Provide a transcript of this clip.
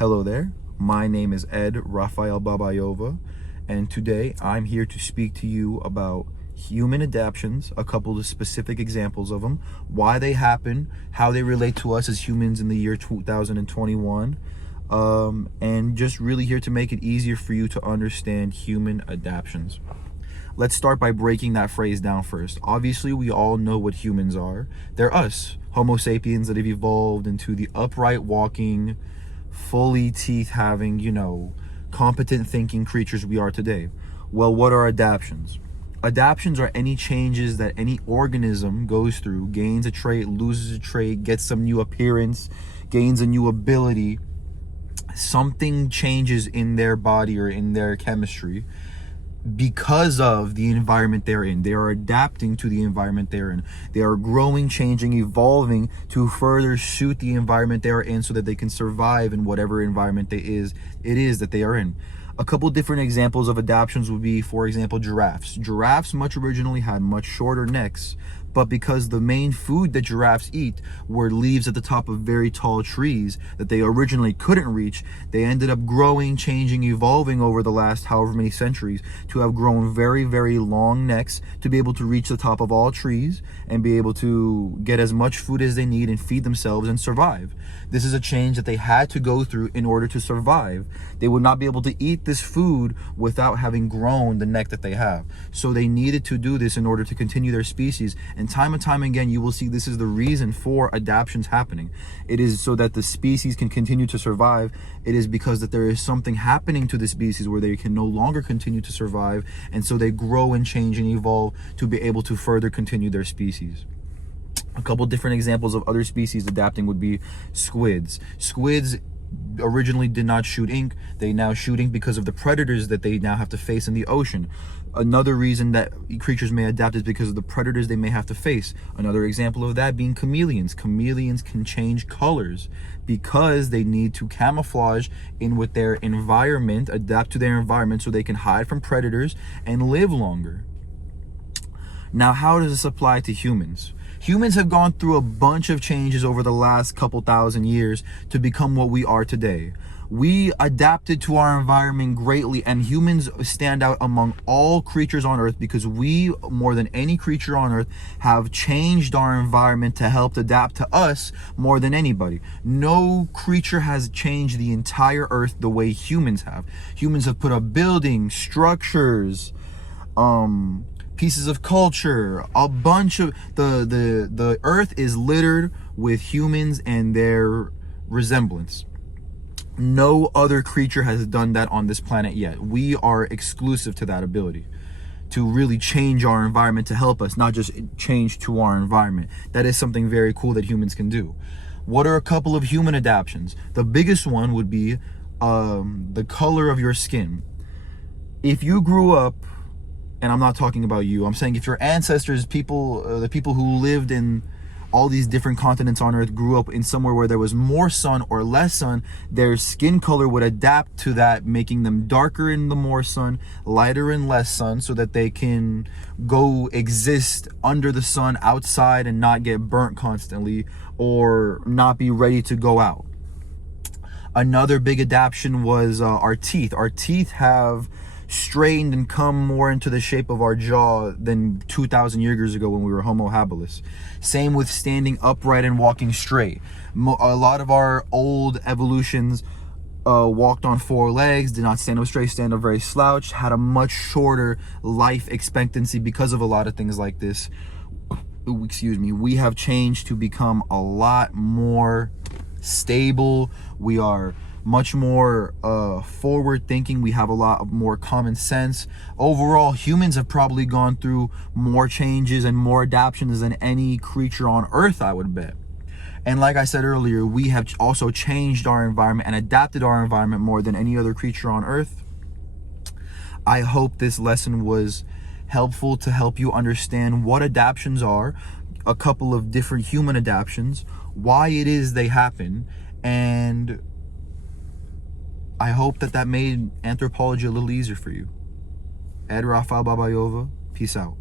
Hello there, my name is Raphael Babayova, and today I'm here to speak to you about human adaptions, a couple of specific examples of them, why they happen, how they relate to us as humans in the year 2021, and just really here to make it easier for you to understand human adaptions. Let's start by breaking that phrase down first. Obviously, we all know what humans are. They're us, Homo sapiens, that have evolved into the upright walking, fully teeth having, competent thinking creatures we are today. Well, what are adaptions? Adaptions are any changes that any organism goes through, gains a trait, loses a trait, gets some new appearance, gains a new ability. Something changes in their body or in their chemistry because of the environment they're in. They are adapting to the environment they're in. They are growing, changing, evolving to further suit the environment they are in so that they can survive in whatever environment it is that they are in. A couple different examples of adaptions would be, for example, giraffes. Giraffes much originally had much shorter necks, but because the main food that giraffes eat were leaves at the top of very tall trees that they originally couldn't reach, they ended up growing, changing, evolving over the last however many centuries to have grown very, very long necks to be able to reach the top of all trees and be able to get as much food as they need and feed themselves and survive. This is a change that they had to go through in order to survive. They would not be able to eat this food without having grown the neck that they have. So they needed to do this in order to continue their species. And time again, you will see this is the reason for adaptions happening. It is so that the species can continue to survive. It is because that there is something happening to the species where they can no longer continue to survive. And so they grow and change and evolve to be able to further continue their species. A couple different examples of other species adapting would be squids. Squids originally did not shoot ink. They now shoot ink because of the predators that they now have to face in the ocean. Another reason that creatures may adapt is because of the predators they may have to face. Another example of that being chameleons. Chameleons can change colors because they need to camouflage in with their environment, adapt to their environment so they can hide from predators and live longer. Now, how does this apply to humans? Humans have gone through a bunch of changes over the last couple thousand years to become what we are today. We adapted to our environment greatly, and humans stand out among all creatures on Earth because we, more than any creature on Earth, have changed our environment to help adapt to us more than anybody. No creature has changed the entire Earth the way humans have. Humans have put up buildings, structures, pieces of culture, a bunch of the Earth is littered with humans and their resemblance. No other creature has done that on this planet yet. We are exclusive to that ability to really change our environment to help us, not just change to our environment. That is something very cool that humans can do. What are a couple of human adaptions? The biggest one would be the color of your skin. If you grew up, and I'm not talking about you, I'm saying if your ancestors, the people who lived in all these different continents on Earth grew up in somewhere where there was more sun or less sun, their skin color would adapt to that, making them darker in the more sun, lighter in less sun, so that they can go exist under the sun outside and not get burnt constantly or not be ready to go out. Another big adaptation was our teeth. Our teeth have straightened and come more into the shape of our jaw than 2,000 years ago when we were Homo habilis. Same with standing upright and walking straight. A lot of our old evolutions walked on four legs, did not stand up straight, stand up very slouched, had a much shorter life expectancy because of a lot of things like this. Excuse me. We have changed to become a lot more stable. We are much more forward thinking. We have a lot more common sense. Overall, humans have probably gone through more changes and more adaptations than any creature on Earth, I would bet. And like I said earlier, we have also changed our environment and adapted our environment more than any other creature on Earth. I hope this lesson was helpful to help you understand what adaptations are, a couple of different human adaptations, why it is they happen, and I hope that made anthropology a little easier for you. Raphael Babayova, peace out.